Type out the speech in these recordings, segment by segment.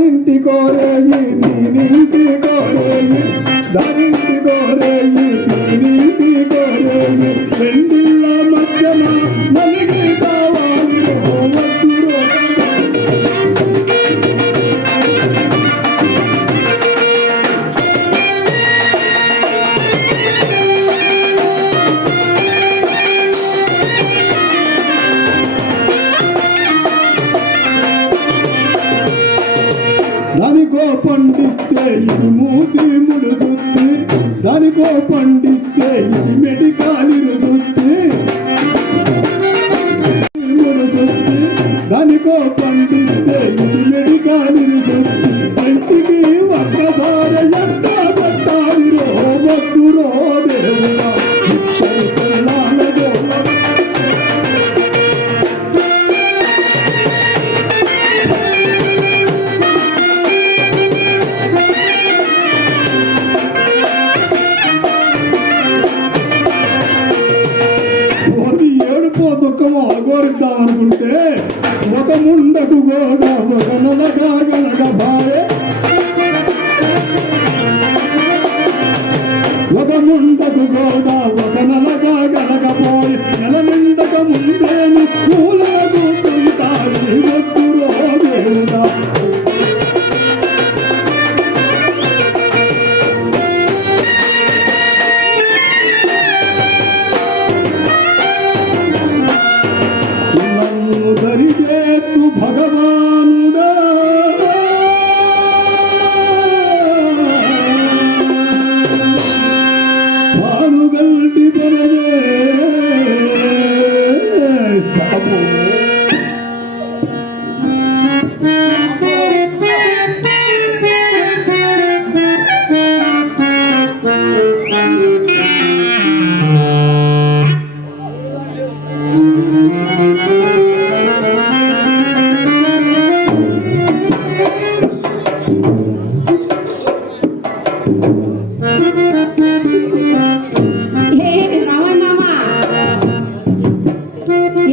దారింటి కోరేయి దీనింటి కోరేయి దారింటి కోరేయి దీనింటి కోరేయి రెండిళ్ళ మధ్యన నలిగి కావాలి దానికో పండితే ఇది మూతి ముడుసుత్తి దానికో పండితే ఇది మెడికాలి రుసుత్తి ముడుసుత్తి దానికో పండితే ఇది మెడికాలి రుసుత్తి ఇంటికి ఒక్కసారి ఎంత పట్టాలి రో భక్తురో దేవుడా దుఃఖము అగోరిద్దామనుకుంటే ఒక ముండకు కూడా ఒక నలగా గనక భారే ఒక ముండకు కూడా ఒక నలగా గనకపోయి నెల నిండక ముందేను పూలకు తుంటాయి భక్తురో దేవుడా భగవానుడా భానుగల్టి బలవే సాబు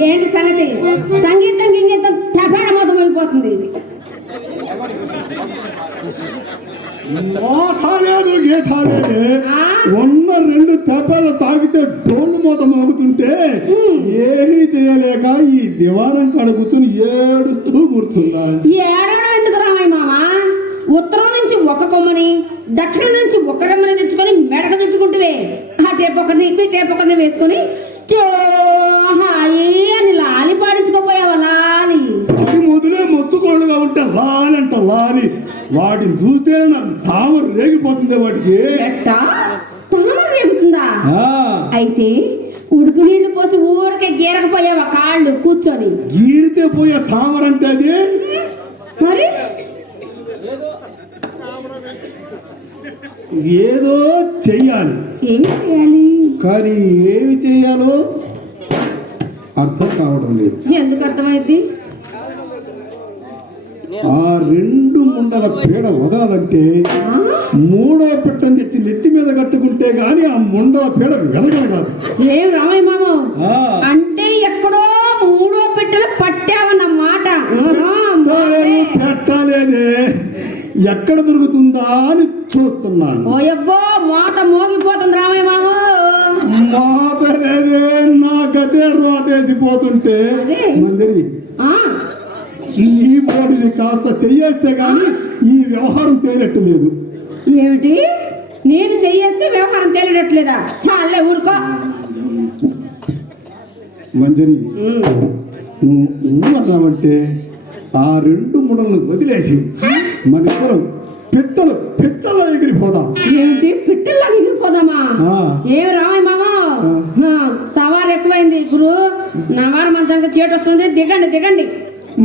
ఏంటి సంగతి? సంగీతం గింగీతం తెపాడ మొత్తం అయిపోతుంది. మాట్లాడలేదు గీతాలేదే ఉన్న రెండు తెప్పలు తాగితే డోలు మూత మోగుతుంటే ఏమీ చేయలేక ఈ దివారం కాడ కూర్చుని ఏడుస్తూ కూర్చున్నా. ఏడవడం ఎందుకు రామయ్య మామ? ఉత్తరం నుంచి ఒక కొమ్మని దక్షిణం నుంచి ఒక రెమ్మని తెచ్చుకొని మెడక తెచ్చుకుంటే ఆ టేప్ ఒకరిని టేప్ ఒకరిని వేసుకొని అని లాలి పాడించుకోపోయావా లాలి? అది మొదలే మొత్తుకోండుగా ఉంటే లాలంట లాలి. వాటిని చూస్తే నాకు తామర రేగిపోతుంది. వాటికి తామర రేగుతుందా? అయితే ఉడుకు నీళ్లు పోసి ఊరికే గీరకపోయావా కాళ్ళు కూర్చొని? గీరితే పోయే తామర అంటే అది మరి ఏదో చెయ్యాలి. ఏం చేయాలి? కానీ ఏమి చెయ్యాలో అర్థం కావడం లేదు. ఎందుకు అర్థమైంది? ఆ రెండు ముండల పీడ వదాలంటే మూడో పెట్టని తెచ్చి నెత్తి మీద కట్టుకుంటే గాని ఆ ముండల పీడ వెలగలగాదు. ఏం రామయ్య మామ అంటే ఎక్కడో మూడో పెట్టెలు పట్టావన్నమాట. పెట్టలేదే, ఎక్కడ దొరుకుతుందా అని చూస్తున్నాను. ఓయబ్బో మోత మోగిపోతుంది రామయ్య మామ. మోతలేదే, నా గతే రోతేసిపోతుంటే మందిరి ఈ బోడిని కాస్త చెయ్యేస్తే గాని ఈ వ్యవహారం తేలట్టు లేదు. ఏమిటి? నేను చెయ్యేస్తే వ్యవహారం తేలినట్లేదా? చాలే ఊరుకో. మంజరి నువ్వు అన్నావంటే ఆ రెండు ముడలను వదిలేసి మన ఇద్దరం పిట్టల ఎగిరిపోదాం. ఏమిటి? పిట్టల్లా ఎగిరిపోదామా? ఏమి రామయ్య మామ సవారు ఎక్కువైంది గురు. నా వారు మంచానికి చేటు వస్తుంది. దిగండి దిగండి.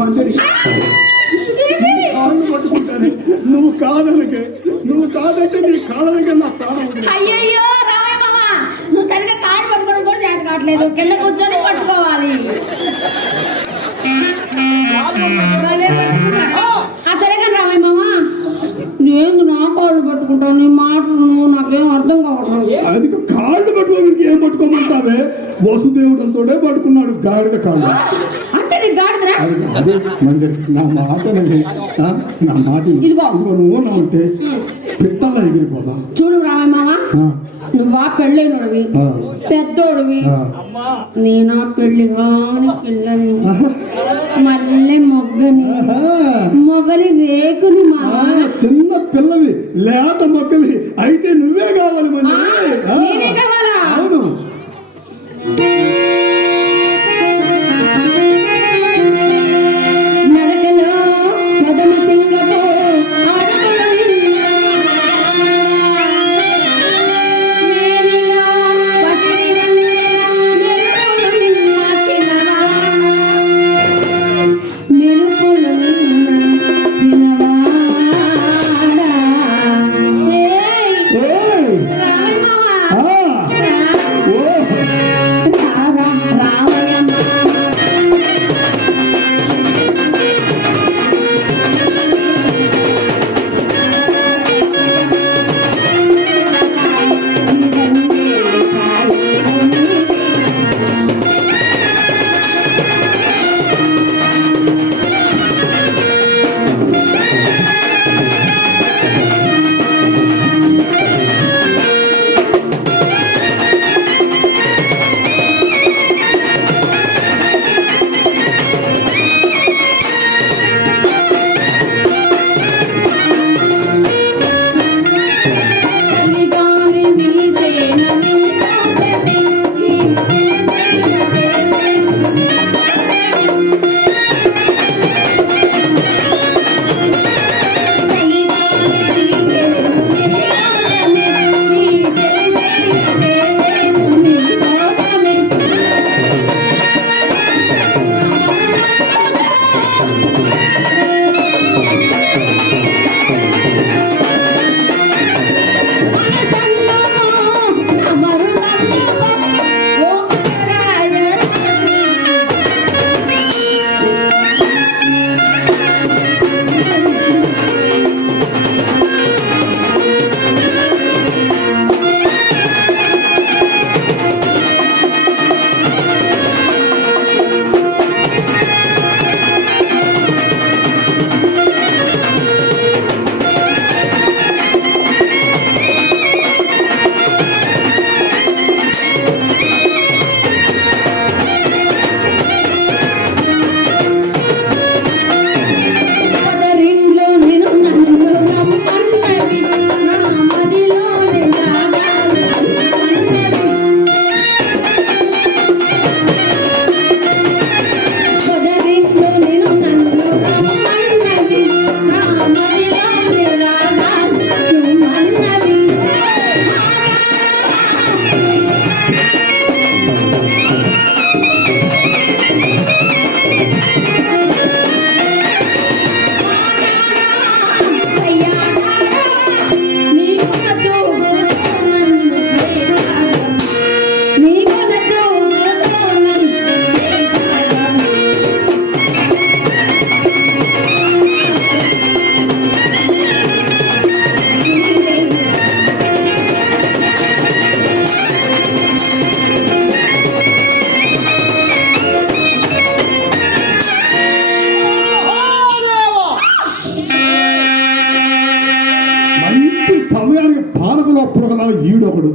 మంజరి కాళ్ళు పట్టుకుంటానే. నువ్వు కాదంటే నీ కాళ్ళ దగ్గర నా ప్రాణం. అయ్యయ్యో రామయ్య మామ, నువ్వు సరిగ్గా కాళ్ళు పట్టుకోవడం కూడా చేత కావట్లేదు. కింద కూర్చొని పట్టుకోవాలి. సరేగా రామయ్య మామ, నేను నా కాళ్ళు పట్టుకుంటాను. నీ మాటలు నాకేం అర్థం కావట్లేదు. అది కాళ్ళు పట్టుకోవడానికి ఏం పట్టుకోమంటావే? వసుదేవుడు తోడే పట్టుకున్నాడు గాడిద కాళ్ళు. అంటే నీ గాడిదరా అదే మంజరి నా మాట నా మాట ఇదిగో. నువ్వు నా ఉంటే పిట్టల్లా ఎగిరిపోతా. చూడు రామయ్య మామ, ఆ, నువ్వా పెళ్ళైనడివి, ఆ, పెద్దోడివి, ఆ. నేనా పెళ్లి కాని పిల్లని, మళ్ళీ మొగ్గని, ఆహా. మొగలి రేకుని ఆ, మామ. చిన్న పిల్లవి లేత మొక్కవి అయితే నువ్వే కావాలి మంజరి. ఆ, నేనే కావాలా? అవును. నడకలో పదమ సింగపు మేనిలో పసిడి మెరుపులున్న చిన్నవాడా. ఏయ్, ఏయ్. రామయ్య మామ, ఆ, ఓ. రామయ్య మామ. సమయానికి పానకలో పుడగల ఈడొకడు.